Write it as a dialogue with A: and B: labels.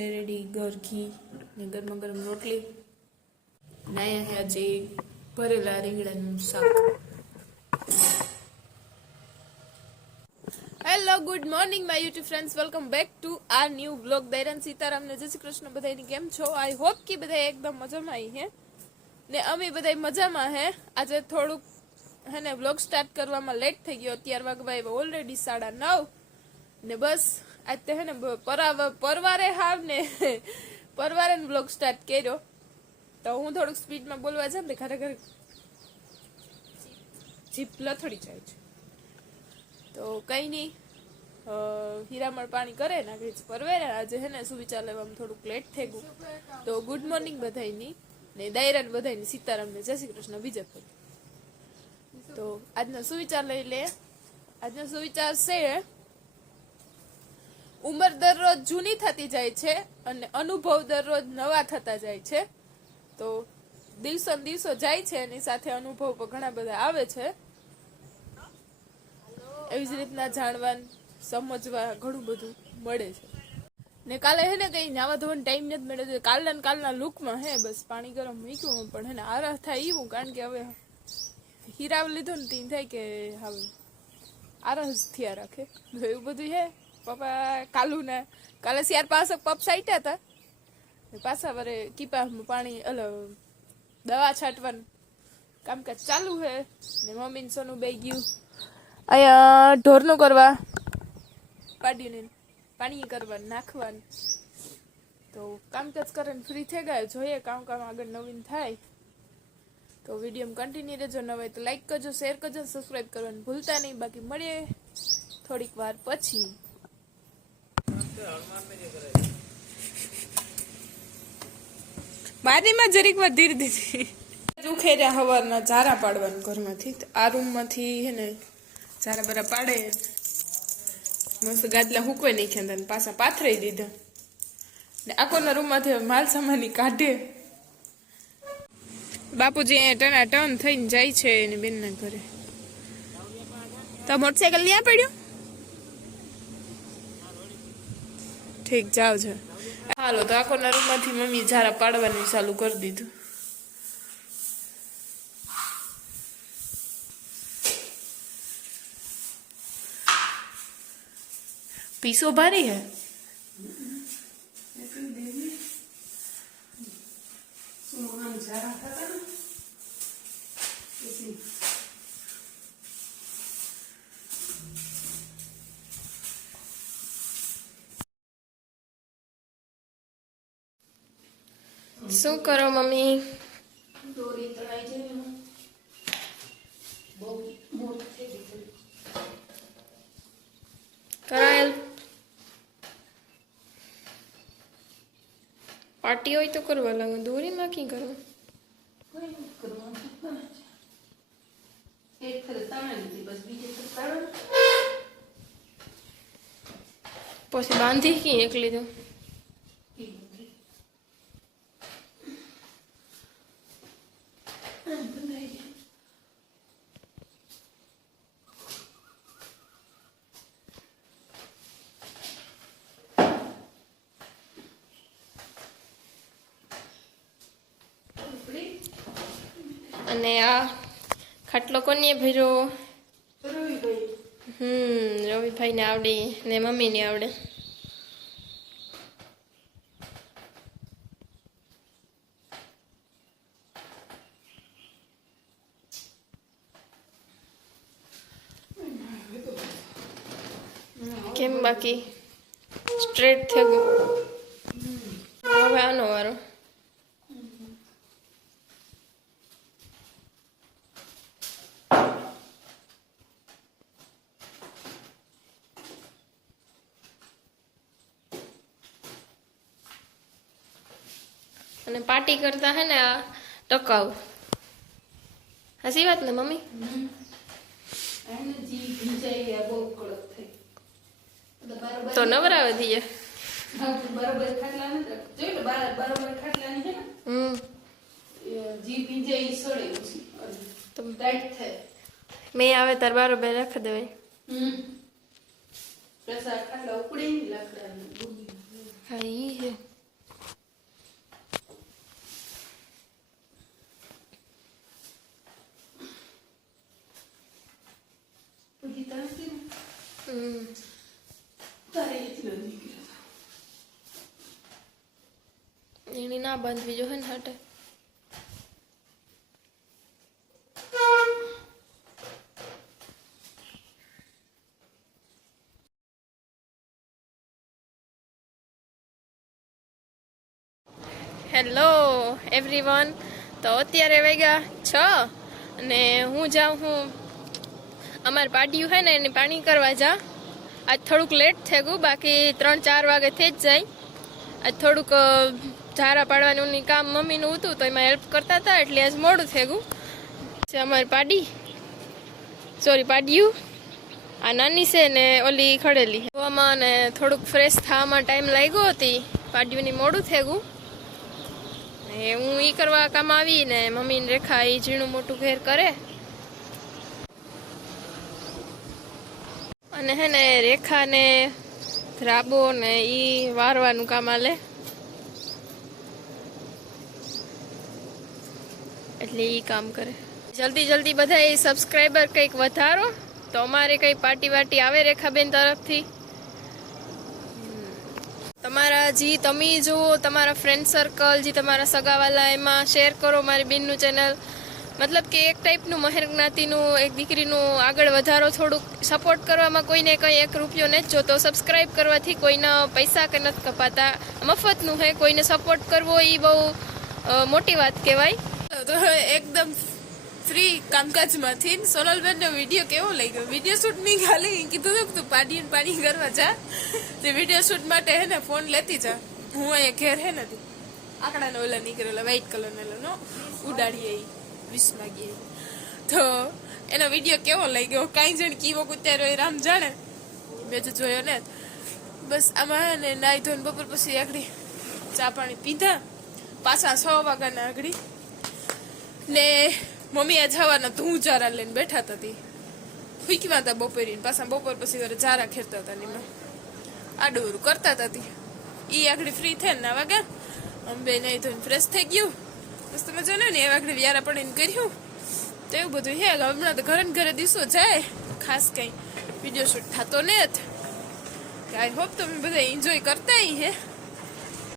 A: હીરામણનું થઈ ગયું છે રેડી ઘર ઘી ને ગરમા ગરમ રોટલી. નાયા આજે ભરેલા રીંગણાનું શાક. Hello good morning my YouTube friends welcome back to આ ન્યૂ બ્લોગ દૈરાન સીતારામને જય શ્રી કૃષ્ણ. બધાની કેમ છો? આઈ હોપ કે બધા એકદમ મજામાં આવી હે. ને અમે બધા મજામાં હે. આજે થોડુંક હે ને બ્લોગ સ્ટાર્ટ કરવામાં લેટ થઈ ગયો. અત્યાર વાગવા ઓલરેડી સાડા નવ. ને બસ આજ તે હે ને પરવારે હાવ ને પરવારે બ્લોગ સ્ટાર્ટ કર્યો. તો હું થોડુંક સ્પીડમાં બોલવા જામ ને ખરેખર જીપ લથડી જાય છે. તો કઈ નહીં હીરામણ પાણી કરે ને આગળ પરવેરે. આજે હે ને સુવિચાર લેવામાં થોડુંક લેટ થઈ ગયું. તો ગુડ મોર્નિંગ બધાયની. ને દાયરા બધાયની સીતારામને જય શ્રી કૃષ્ણ બીજા તો આજનો સુવિચાર લઈ લે. આજનો સુવિચાર છે ઉંમર દરરોજ જૂની થતી જાય છે અને અનુભવ દરરોજ નવા થતા જાય છે. તો દિવસો દિવસો જાય છે એની સાથે અનુભવ પણ ઘણા બધા આવે છે. એવી જ રીતના જાણવા સમજવા ઘણું બધું મળે છે. ને કાલે હે ને કઈ નાવા ધોવાનો ટાઈમ નથી મળ્યો કાલના ને કાલના લુકમાં હે બસ પાણી ગરમ મૂક્યું પણ હે ને આરહ થાય એવું કારણ કે હવે હીરાવ લીધો ને તીન થાય કે હવે આરાહ જ થયા રાખે. એવું બધું હે? પપ્પા કાલુ ને કાલે શિયાર પાસે પપ સાઈટ્યા હતા. પાછા વરે કીપામાં પાણી, અલ, દવા છાંટવાનું. કામકાજ ચાલુ હે. ને મમ્મી ને સોનું બે ગયું. અહીંયા ઢોરનું કરવા. પાડીને પાણી કરવાનું, નાખવાનું. તો કામકાજ કરીને ફ્રી થઈ ગયા. જોઈએ કામ કામ આગળ નવીન થાય. તો વીડિયો કન્ટિન્યુ રહેજો. ન હોય તો લાઈક કરજો શેર કરજો સબસ્ક્રાઈબ કરવાનું ભૂલતા નહીં. બાકી મળીએ થોડીક વાર પછી. બારીમાં જરીક વાર ધીરે દીધી ઉખેર્યા હવારના ઝારા પાડવાનું ઘરમાંથી. આ રૂમમાંથી હે ને ઝારા બરા પાડે. મસ્ત ગાદલા હુકવે નાખ્યા હતા પાછા પાથરાઈ દીધા. ને આખોના રૂમમાંથી માલ સામાની કાઢે. બાપુજી અહીંયા ટના ટર્ન થઈને જાય છે એની બેનના ઘરે. તો મોટરસાયકલ લ્યા પડ્યો? ઠીક જાવ છે. હાલો, તો આખોના રૂમમાંથી મમ્મી ઝારા પાડવાનું ચાલુ કરી દીધું. પીસો ભારી હે? શું કરો, મમ્મી? કરાયેલ પાર્ટી હોય તો કરવા લાગે દોરીમાં કી કરો? પછી બાંધી કી એક લીધો. અને આ ખાટલો કોને ભર્યો. હમ રવિભાઈ ને આવડે ને મમ્મી ને આવડે. કેમ બાકી? સ્ટ્રેટ થઈ ગયું. હવે આનો વારો અને પાર્ટી કરતા હે ને આ ટકાઉ. હસી વાત ને મમ્મી? તો નવરાવે દઈએ
B: બરોબર ખાટલા નથી જોઈ લો બાર- બરોબર ખાટલાની છે ને
A: હમ.
B: એ જી પીંજે ઈ સડે પછી
A: તો
B: ટાઈટ થાય
A: મેં આવે તાર બારોબાર રાખી દેવાય.
B: હમ. પેસા ખાટલા ઉપડે ને લાકડાની ડૂબી
C: હા ઈ હે
B: પછી તારે કેમ?
C: હમ
B: તારે એટલો નીકળ્યો
C: એની ના બાંધવી જોઈએ ને હટે. હેલો એવરીવન તો અત્યારે વાગ્યા છ અને હું જાઉં હું અમારે પાટિયું છે ને એને પાણી કરવા જા. આજ થોડુંક લેટ થઈ ગયું, બાકી ત્રણ ચાર વાગે થઈ જ જાય. આજ થોડુંક ઝારા પાડવાનું ની કામ મમ્મીનું હતું તો એમાં હેલ્પ કરતા હતા, એટલે આજ મોડું થઈ ગયું. છે અમારી પાડી સોરી પાડ્યું. આ નાની છે ને ઓલી ખડેલી. હવામાં ને થોડુંક ફ્રેશ થવામાં ટાઈમ લાગ્યો હતી, પાડ્યુંની મોડું થઈ ને હું ઈ કરવા કામ આવી ને મમ્મી ને રેખા એ ઝીણું મોટું ઘેર કરે. અને હે ને રેખા ને રાબો ને એ વારવાનું કામ આલે એટલે એ કામ કરે. જલ્દી જલ્દી બધા એ સબસ્ક્રાઈબર કંઈક વધારો. તો અમારે કંઈ પાર્ટી વાર્ટી આવે રેખાબેન તરફથી? તમારા, જે, તમે જુઓ, તમારા ફ્રેન્ડ સર્કલ જે, તમારા સગાવાલા એમાં શેર કરો મારી બેનનું ચેનલ મતલબ કે એક ટાઈપનું મહેર જ્ઞાતિનું, એક દીકરીનું આગળ વધારો થોડુંક સપોર્ટ કરવામાં કોઈને કંઈ એક રૂપિયો નથી જોતો. સબસ્ક્રાઈબ કરવાથી કોઈના પૈસા કે નથી કપાતા. મફતનું હે, કોઈને સપોર્ટ કરવો એ બહુ મોટી વાત કહેવાય.
A: તો એકદમ ફ્રી કામકાજમાંથી. સોનલબેનનો વીડિયો કેવો લાગ્યો? વીડિયો શૂટ નહીં ખાલી કીધું હતું તું પાડી પાણી કરવા જા. તે વીડિયો શૂટ માટે હે ને ફોન લેતી જા. હું અહીંયા ઘેર હે નથી આકડાનો ઓલા નીકળેલા વ્હાઈટ કલરનો નો ઉડાડીએ વીસ ગઈ તો એનો વીડિયો કેવો લાગ્યો? કાંઈ જણ કીવો કુત્યારો એ રામ જાણે? મેં તો જોયો ને. બસ આમાં ને નાઈ ધોઈને બપોર પછી આગળ ચા પાણી પીધા. પાછા છ વાગ્યાના આગળ. ને મમ્મી આ જવાના તો હું ચારા લઈને બેઠા હતી ફૂંકવા હતા બપોરી ને પાછા બપોર પછી વરે ચારા ખેરતા હતા ને આડું કરતા હતી ઈ આગળ ફ્રી થયા ના વાગ્યા અંબે નહીં ધોઈને ફ્રેશ થઈ ગયું. બસ તમે જોને ને એવા આગળ વ્યારા પડીને કર્યું. તો એવું બધું હે હમણાં તો ઘરે ઘરે દિવસો જાય. ખાસ કઈ વીડિયો શૂટ થતો ને જ આઈ હોપ તમે બધા એન્જોય કરતા હે.